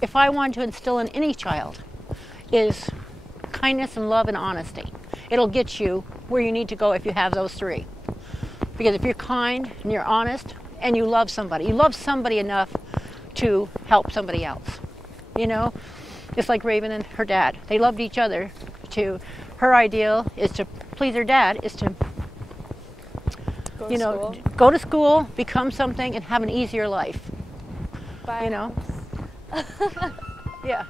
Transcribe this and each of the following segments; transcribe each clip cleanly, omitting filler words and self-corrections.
if I want to instill in any child, is kindness and love and honesty. It'll get you where you need to go if you have those three. Because if you're kind and you're honest and you love somebody enough to help somebody else. You know, just like Raven and her dad. They loved each other. Her ideal is to please her dad, is to go to school, become something, and have an easier life. Bye. You know? Yeah.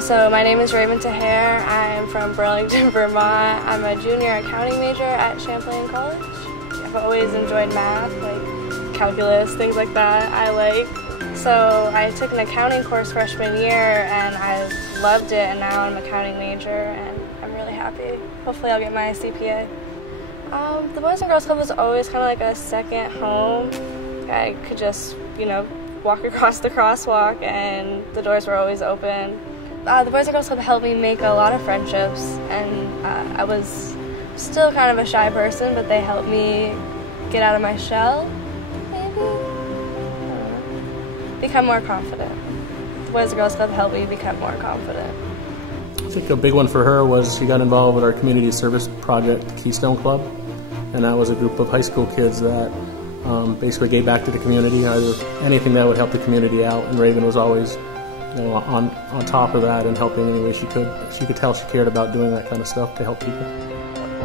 So my name is Raven Taher. I am from Burlington, Vermont. I'm a junior accounting major at Champlain College. I've always enjoyed math, like calculus, things like that I like. So I took an accounting course freshman year and I loved it, and now I'm an accounting major and I'm really happy. Hopefully I'll get my CPA. The Boys and Girls Club was always kind of like a second home. I could just, walk across the crosswalk and the doors were always open. The Boys and Girls Club helped me make a lot of friendships, and I was still kind of a shy person, but they helped me get out of my shell, maybe? Become more confident. The Boys and Girls Club helped me become more confident. I think a big one for her was she got involved with our community service project, Keystone Club, and that was a group of high school kids that basically gave back to the community, anything that would help the community out, and Raven was always on top of that and helping any way she could. She could tell she cared about doing that kind of stuff to help people.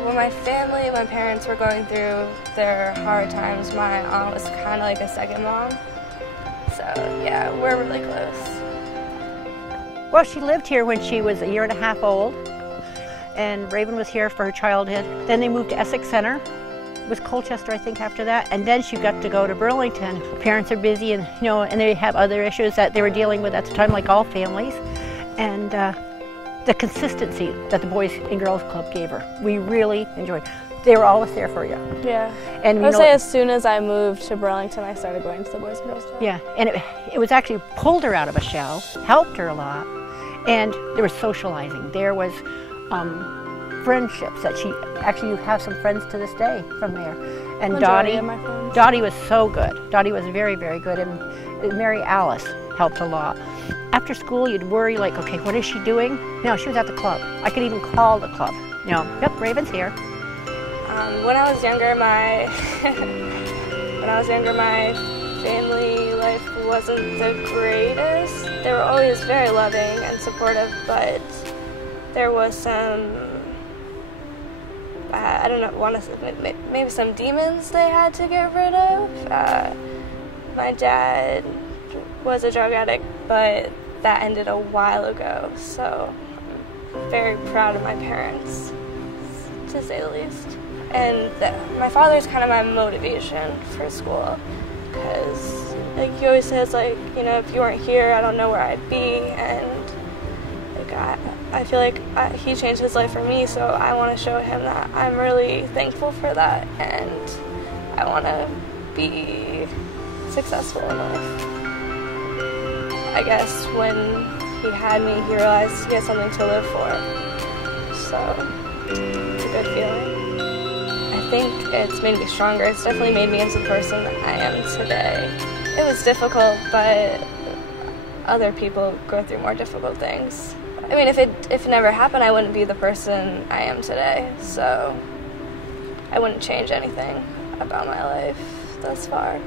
When my parents were going through their hard times, my aunt was kind of like a second mom. So yeah, we're really close. Well, she lived here when she was 1.5 years old, and Raven was here for her childhood. Then they moved to Essex Center. It was Colchester, I think, after that, and then she got to go to Burlington. Parents are busy, and and they have other issues that they were dealing with at the time, like all families. And the consistency that the Boys and Girls Club gave her, we really enjoyed. They were always there for you. Yeah. And I would say as soon as I moved to Burlington, I started going to the Boys and Girls Club. Yeah, and it was actually pulled her out of a shell, helped her a lot, and there was socializing. There was friendships that you have some friends to this day from there. And Dottie was so good. Dottie was very, very good, and Mary Alice helped a lot. After school, you'd worry, like, okay, what is she doing? No, she was at the club. I could even call the club. Yep, Raven's here. When I was younger, my family life wasn't the greatest. They were always very loving and supportive, but there was some, I don't know, maybe some demons they had to get rid of. My dad was a drug addict, but that ended a while ago, so I'm very proud of my parents, to say the least. And my father's kind of my motivation for school, because he always says, if you weren't here, I don't know where I'd be, and I feel like he changed his life for me, so I want to show him that I'm really thankful for that, and I want to be successful in life. I guess when he had me, he realized he had something to live for, so it's a good feeling. I think it's made me stronger. It's definitely made me into the person that I am today. It was difficult, but other people go through more difficult things. I mean, if it never happened, I wouldn't be the person I am today, so I wouldn't change anything about my life thus far.